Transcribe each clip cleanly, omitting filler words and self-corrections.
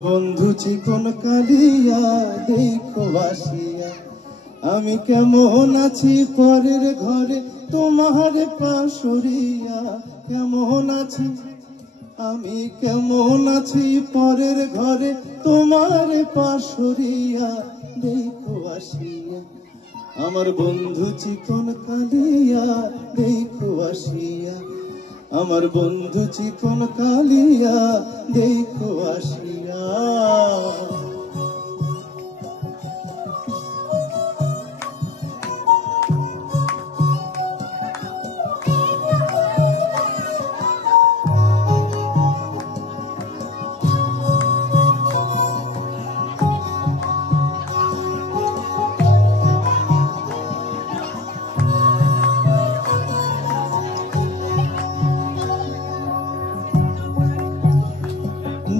বন্ধু চিকন কালিয়া দেখো আসিয়া, আমি কেমন আছি পরের ঘরে তোমার পাশরিয়া। কেমন আছি আমি, কেমন আছি পরের ঘরে তোমার পাশরিয়া দেখো আসিয়া। আমার বন্ধু চিকন কালিয়া দেখো আসিয়া, আমার বন্ধু চিকন কালিয়া দেখো আসিয়া।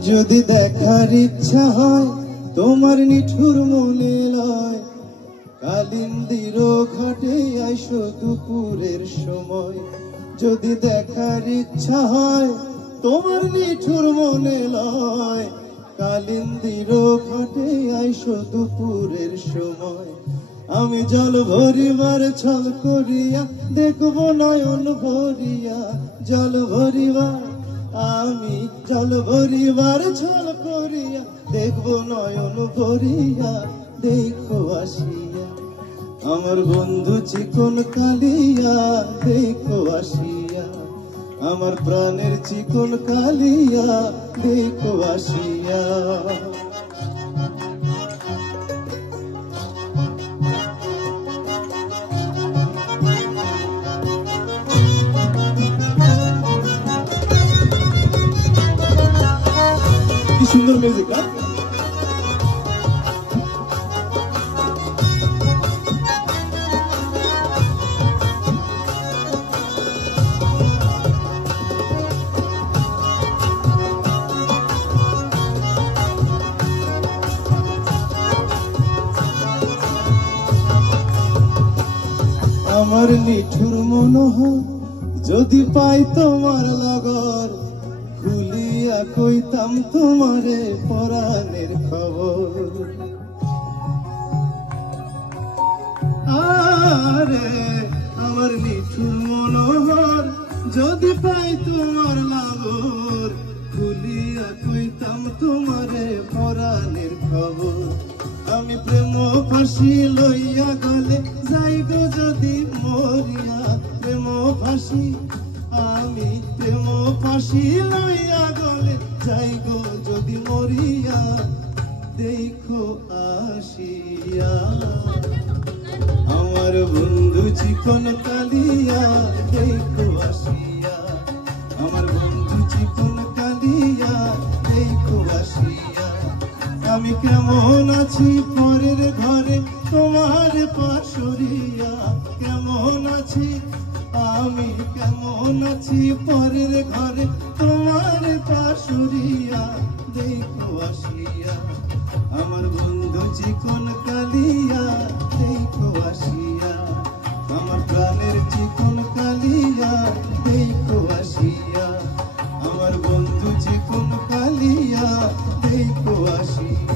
যদি দেখার ইচ্ছা হয় তোমার নিঠুর মনে লয়, কালিন্দির ঘাটে আইসো দুপুরের সময়। যদি দেখার ইচ্ছা হয় তোমার নিঠুর মনে লয়, কালিন্দির ঘাটে আইসো দুপুরের সময়। আমি জল ভরিবার ছল করিয়া দেখবো নয়ন ভরিয়া, জল ভরিবার আমি জল ভরিবার ছল করিয়া দেখবো নয়ন ভরিয়া দেখো আসিয়া। আমার বন্ধু চিকন কালিয়া দেখো আসিয়া, আমার প্রাণের চিকন কালিয়া দেখো আসিয়া। কি সুন্দর মিউজিক! আমার নিঠুর মনোহর যদি পাই তোমার লগর, খুলিয়া কইতাম তোমারে পরাণের খবর। আরে আমার নিঠুর মনোহর যদি পাই তোমার লগর, খুলিয়া কইতাম তোমারে পরাণের খবর। আমি প্রেম ফাঁসি লইয়া গলে যাই গো যদি মরিয়া, প্রেম ফাঁসি আমি প্রেম ফাঁসি লইয়া গলে যাই গো যদি মরিয়া দেখো আসিয়া। আমার বন্ধু চিকন কালিয়া দেখো আসিয়া, আমার বন্ধু চিকন কালিয়া দেখো আসিয়া। আমি কেমন আছি পরের ঘরে তোমার পাশরিয়া, কেমন আছি আমি, কেমন আছি পরের ঘরে তোমার পাশরিয়া দেখো আসিয়া। আমার বন্ধু চিকন কালিয়া দেখো আসিয়া, আমার প্রাণের চিকন কালিয়া দেখো আসিয়া। আমার বন্ধু চিকন কালিয়া দেখো আসিয়া।